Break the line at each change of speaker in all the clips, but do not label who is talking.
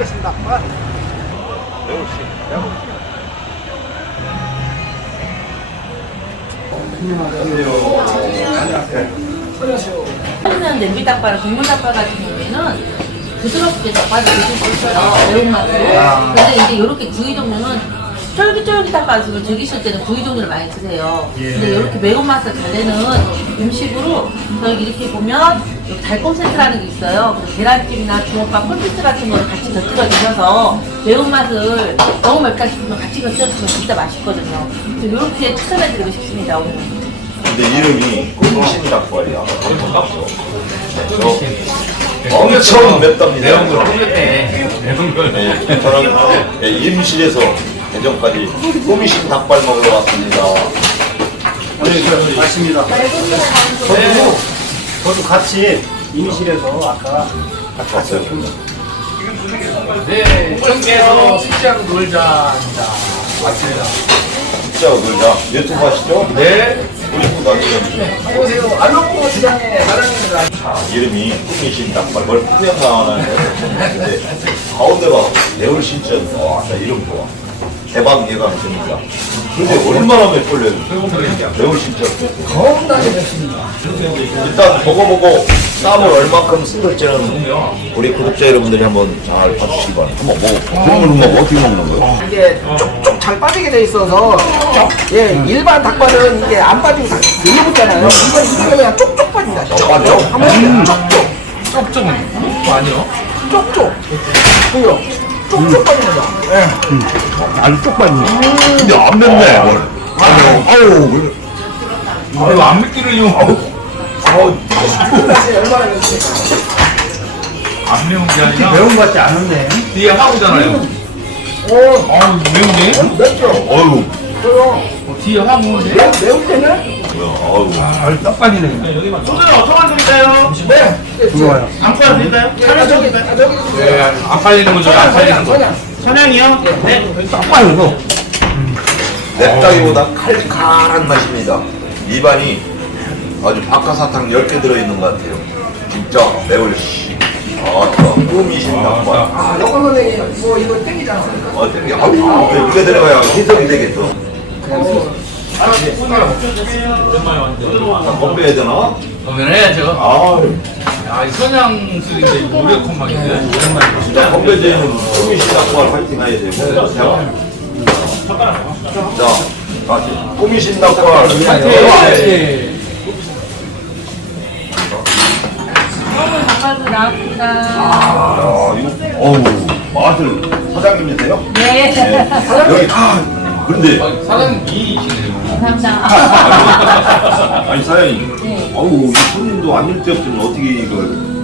꾸미신 닭발.
하는 냄비 닭발, 국물 닭발 같은 경우에는 부드럽게 닭발을 드실 수 있어요. 매운맛으로. 근데 이제 이렇게 구이 종류는 쫄깃쫄깃한 맛을 즐기실 때는 구이 종류를 많이 드세요. 근데 이렇게 매운맛을 달래는 음식으로 저희 이렇게 보면 여기 달콤 세트라는 게 있어요. 그래서 계란찜이나 주먹밥, 콘피스 같은 거를 같이 곁들여 주셔서 매운맛을 너무 맵다 싶으면 같이 곁들여 주시면 진짜 맛있거든요. 그래서 이렇게 추천해드리고 싶습니다, 오늘.
근데 이름이 꾸미신 닭발이야. 엄청 맵답니다.
매운 걸 꾸몄대. 매운 걸.
네, 저는 임실에서 대전까지 꾸미신 닭발 먹으러 왔습니다.
네, 맞습니다. 저도 같이 임실에서 아까
같이 왔어요.
네, 청계에서 숙제하고 놀자입니다. 맞습니다.
진짜 놀자. 유튜브 하시죠?
네.
유튜브 나중에.
안녕하세요. 알로코 시장의 사장입니다.
이름이 꾸미신 닭발. 뭘 꾸며나가는 했는데 가운데가 매울 신전. 와, 나 이름 좋아. 대박 예감이 듭니다. 근데 얼마나 맵걸려요? 매울 신전.
겁나게 맵습니다.
일단 먹어보고 땀을 얼만큼 쓸지는 우리 구독자 여러분들이 한번 잘 봐주시기 바랍니다. 한번 국물은 어떻게 먹는 거예요?
이게 쪽쪽 잘 빠지게 돼 있어서 예 일반 닭발은 이게 안 빠지고 다 들러붙잖아요. 이건 그냥 쪽쪽 빠진다.
맞죠?
한번 쪽쪽
쪽쪽은 아니요.
쪽쪽 그요 쪽쪽 빠지는 거.
아주 쪽 빠지네. 근데 안 맵네. 아유.
아유, 안 맵기를요.
얼마나 맵지?
안 매운 게 아니라
매운 것 같지 않은데.
뒤에 화우잖아요. 아우, 매운데?
맵죠?
어유.
뒤에 화우인데?
매울 때는
어유.
아주 떡 빠지네.
소주는 어떤 드릴까요?
네. 좋아요.
안파 드릴까요?
아, 저기.
네, 안 팔리는 거죠? 안 팔리는 거. 사냥이요? 네.
떡 빠지고.
맵다기보다 칼칼한 맛입니다. 입안이 아주 박하사탕 10개 들어있는 것 같아요. 진짜 매울 씨. 꾸미신 닭발.
아, 영어 선생님 뭐 이거 땡기지 않습니까?
땡겨. 아유, 이게 들어가야 희석이 되겠죠. 건배해야 되나?
그러면 해야죠.
아유.
아, 이 선양술인데 이거 오래 콤막인데?
진짜 건배제는 꾸미신 닭발 파이팅 해야 되고. 자, 다시. 꾸미신 닭발 파이팅!
오늘 닭발도 나왔습니다.
야, 이거, 어우, 맛을 사장님이세요?
네.
여기 다, 근데,
사장님 미인이시네요.
감사합니다.
아니, 사장님,
네.
어우, 이 손님도 안 일 때 없으면 어떻게 이걸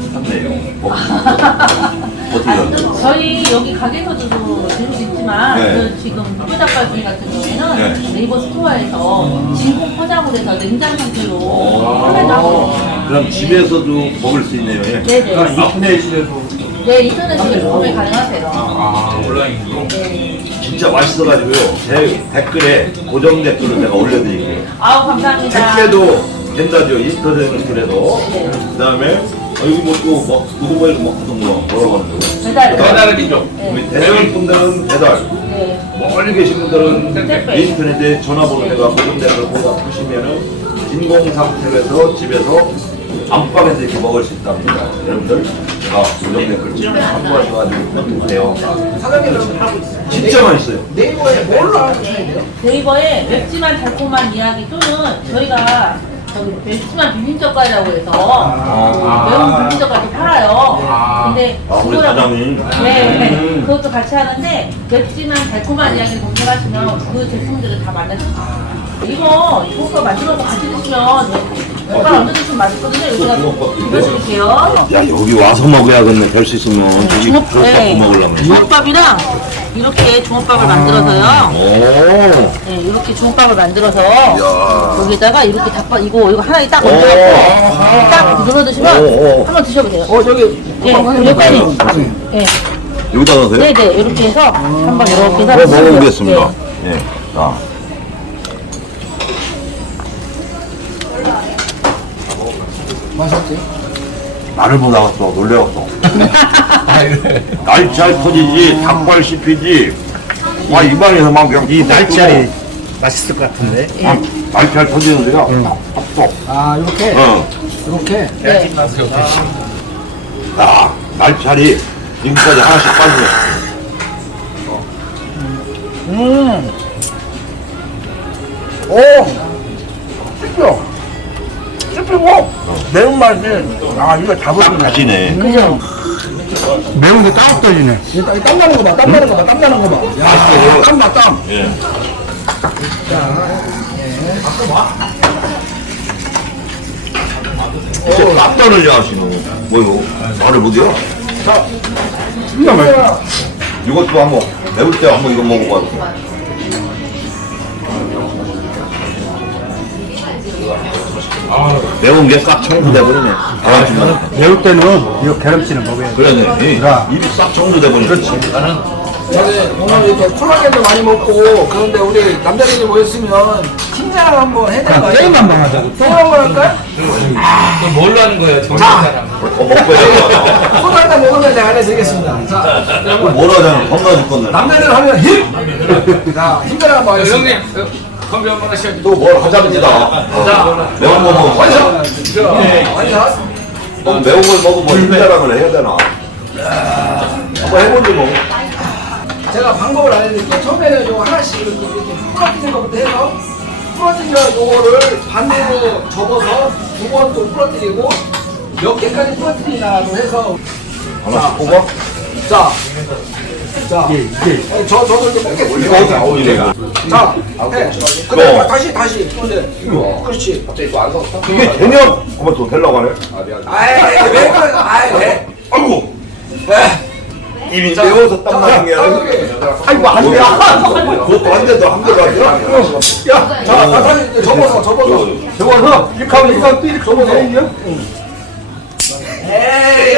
샀네요? 어떻게 샀어요?
저희 여기 가게에서도 드실 수 있지만
네.
그 지금 무뼈닭발중 같은 경우에는
네.
네이버 스토어에서 진공 포장을 해서 냉장 상태로 판매도 하고 있어요.
그럼 집에서도 먹을 수 있네요. 예.
네네.
인터넷에도
네, 인터넷으로 구매 가능하세요.
아, 온라인으로?
네.
진짜 맛있어가지고요. 제 댓글에 고정 댓글을 제가 올려드릴게요.
아우, 감사합니다.
택배도 된다죠. 인터넷으로도. 그 다음에, 여기 뭐 누구말도 뭐 하던 거 뭐라고 하는 거.
배달.
배달의 민족.
우리 대전 분들은 배달.
네.
멀리 계신 분들은
택배.
인터넷에 전화번호가 고정 댓글 거기다 보시면은 진공 상태에서 집에서 안방에서 이렇게 먹을 수 있답니다. 여러분들 제가 고정 댓글 참고하셔가지고 보세요.
사장님은 하고 있어요.
진짜 맛있어요.
네이버에 뭘로 알아보셔야 돼요?
네이버에 맵지만 달콤한 이야기 또는 저희가 저기 맵지만 비빔젓갈이라고 해서 매운 비빔젓갈도 팔아요. 근데
우리
그거랑-
사장님.
네, 그것도 같이 하는데 맵지만 달콤한 이야기를 검색하시면 그 제품들을 다 만날 수 있어요. 이거 주먹밥 만들어서 같이 드시면 젓갈 얹어 드시면 맛있거든요. 여기다 비벼드릴게요.
야 여기 와서 먹어야겠네. 될 수 있으면 저기
네.
먹으려면.
주먹밥이랑 이렇게 주먹밥을 만들어서요.
오.
네, 이렇게 주먹밥을 만들어서 여기다가 이렇게 닭밥 이거 하나에 딱 얹어갖고 딱 눌러드시면 한번 드셔보세요.
저기
예, 여기까지. 예,
여기다 넣으세요?
네네 이렇게 해서 한번 이렇게 해서
한번 먹어보겠습니다.
네.
예. 자.
맛있지?
나를 보다가 또 놀래웠어. 날치알 터지지, 닭발 씹히지. 와, 입안에서 막 그냥.
이 날치알이 맛있을 것 같은데.
아, 날치알 터지는 데가 톡톡.
아, 이렇게? 이렇게?
네.
아, 날치알이 지금까지 하나씩 빠지네.
오! 씹혀. 씹히고, 매운맛이, 아, 이거 잡으시네.
맛이네.
그죠?
매운 게 따로 떨리네.
땀 나는 거 봐, 땀 나는 거 봐, 땀 나는 거 봐. 야, 땀 나, 땀.
예. 이제 깜짝을 하시는 뭐요? 말을 못해요?
진짜 맛있어.
이것도 한번 매울 때 한번 이거 먹어봐. 매운 게 싹 청소돼 버리네. 아,
매울 때는 이거 계란찜을 먹어야 돼.
그러네. 입이 싹 청소돼 버리네. 그렇지.
오늘 이렇게 콜라겐도 많이 먹고, 그런데 우리 남자들이 모였으면 팀장 한번 해야 되는 거 아니에요?
게임 한번 하자고.
게임 한번 할까요?
그럼 뭘로 하는 거예요? 정신 사람.
더 먹고 해야
소주 한잔 먹으면 제가 알려드리겠습니다. 자, 여러분.
뭘 하자면 겁나 죽겠네.
남자들 하면 힘! 자, 힘들 한번 하겠습니다.
형님, 컴퓨터 한번 하셔야지.
또 뭘 하자입니다. 매운 거 먹으면
완성! 완성!
매운 걸 먹으면 힘자랑을 해야 되나? 한번 해본지 뭐.
제가 방법을 알려드릴게요. 처음에는 요거 하나씩 이렇게 부러뜨리는 것부터 해서 부러뜨리면 요거를 반대로 접어서 두 번 또 부러뜨리고 몇 개까지 부러뜨리나로 해서
하나씩 뽑아?
자, 저도 이렇게 뽑겠습니다.
이거
자, 해. 그다음에 다시. 그렇지.
이게 되면 한번 더 되려고 하네.
아이, 왜 그래? 아이, 왜?
아이고.
네.
입이 매워서 땀 나는 게 아니고. 아이고, 한 대야. 그것도 한 대도 한 대도 아니야.
야, 자, 다시 이제 접어서. 접어서. 이렇게 하면 또 이렇게 접어서. 에이,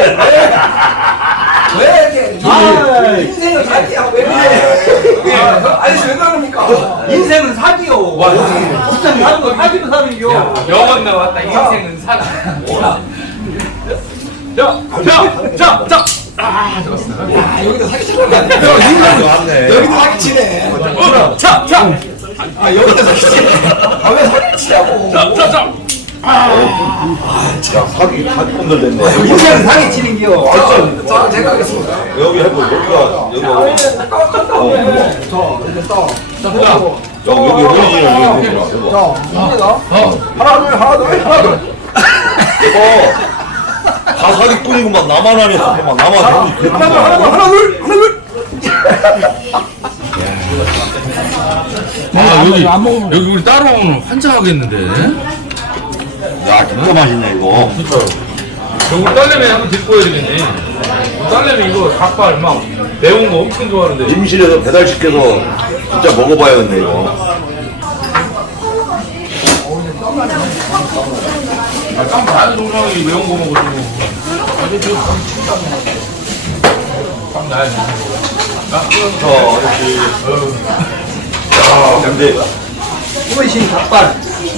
왜 이렇게. 인생은 사기야, 왜 그래. 아저씨 왜 그러십니까? 인생은 사기요. 와, 진짜 하는 거 사기로 사기요.
영원 나왔다. 인생은 사기. 자. 아, 좋았어.
야, 여기도 사기치는 거 아니야? 여기도 사기치네.
자.
아, 여기도 사기치네. 아, 왜 사기치냐고.
야, 사기꾼들 됐네.
인생은 사기치는 기요. 자, 제가 하겠습니다.
여기 해보. 여기가.
저, 이제 떠.
여기 오리지널 여기 해보라.
자, 입니다. 하나, 둘.
다 사기꾼이고 막 나만 안 했어. 막 나만 했는데.
하나, 둘.
여기 우리 따로 오면 환장하겠는데?
야, 진짜 맛있네, 이거.
우리 딸내미 한번 데리고 와야 되겠네. 딸내미 이거 닭발 막 매운 거 엄청 좋아하는데.
임실에서 배달시켜서 진짜 먹어봐야겠네, 이거.
땀 많은 동생이 매운 거 먹어주고. 땀 나야지.
근데,
호이신 닭발.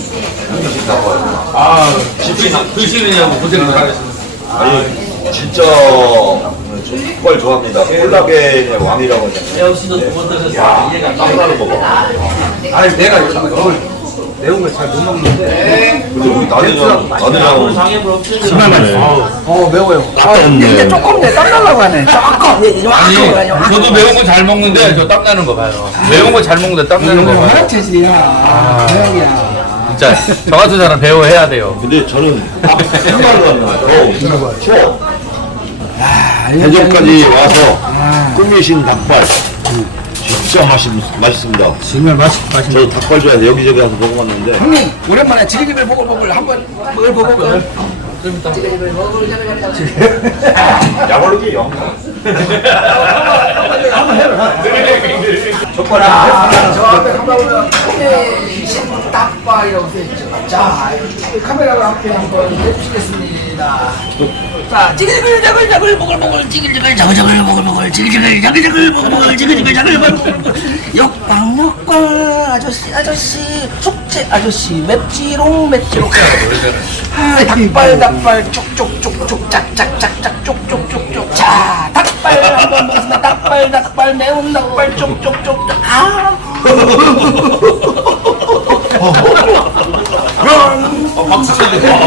아, 드시느냐고 고생 잘하셨습니다.
아니, 진짜, 정말 좋아합니다. 콜라겐의 왕이라고 하잖아요.
역시도 두번 드셨어.
야, 땀나는 거 봐.
아니, 내가 이걸 매운 걸 잘 못 먹는데.
근데 우리 나대장,
장애물 없으세요?
정말 맛있어.
매워요.
땀났네.
조금 땀 날라고 하네. 조금.
아니, 저도 매운 거 잘 먹는데 저 땀 나는 거 봐요. 매운 거 잘 먹는데 땀 나는 거 봐요.
화학체질이야. 매력이야.
진짜 저 같은 사람 배워해야 돼요.
근데 저는 생각을 안 나요. 추워. 대전까지 와서 꾸미신 닭발. 진짜 맛있습니다.
정말 맛있네.
저도 닭발 좋아해서 여기저기 가서 먹어봤는데.
형님, 오랜만에 지글지글 보글보글 한번 먹어볼까요?
야벌르기 영.
한번 해라. 저 앞에 카메라 보면 호미신 닭발이라고 써있죠. 자, 카메라 앞에 한번 해주시겠습니다. 자, 지글지글 자글자글 보글보글 지글지글 자글자글 보글보글 지글지글 자글자글 보글보글 지글지글 자글자글 보글보글 역광역광 아저씨 숙제 아저씨 맵지롱 아, 닭발 쪽쪽쪽쪽 짝짝짝짝 쪽쪽쪽쪽 자, 닭 한번 먹으면 닭발 매운 닭발 쪽쪽쪽 아.
박수 쳐야 돼.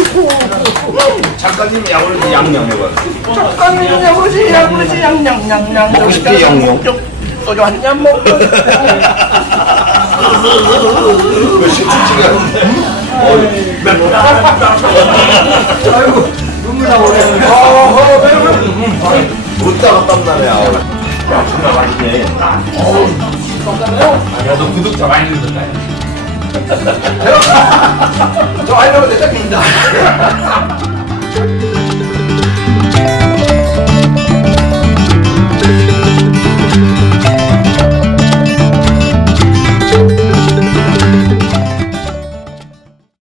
작가님 야구를 양양 해봐.
작가님 야구르지 양양양양
먹고 싶지, 양양.
소주 한잔 먹고
왜 시치가?
아이고 눈물 나오네.
웃다가 땀나네. 야, 정말 맛있네.
야너 구독자 많이 늘었다.
저 아이라고 내 짝입니다.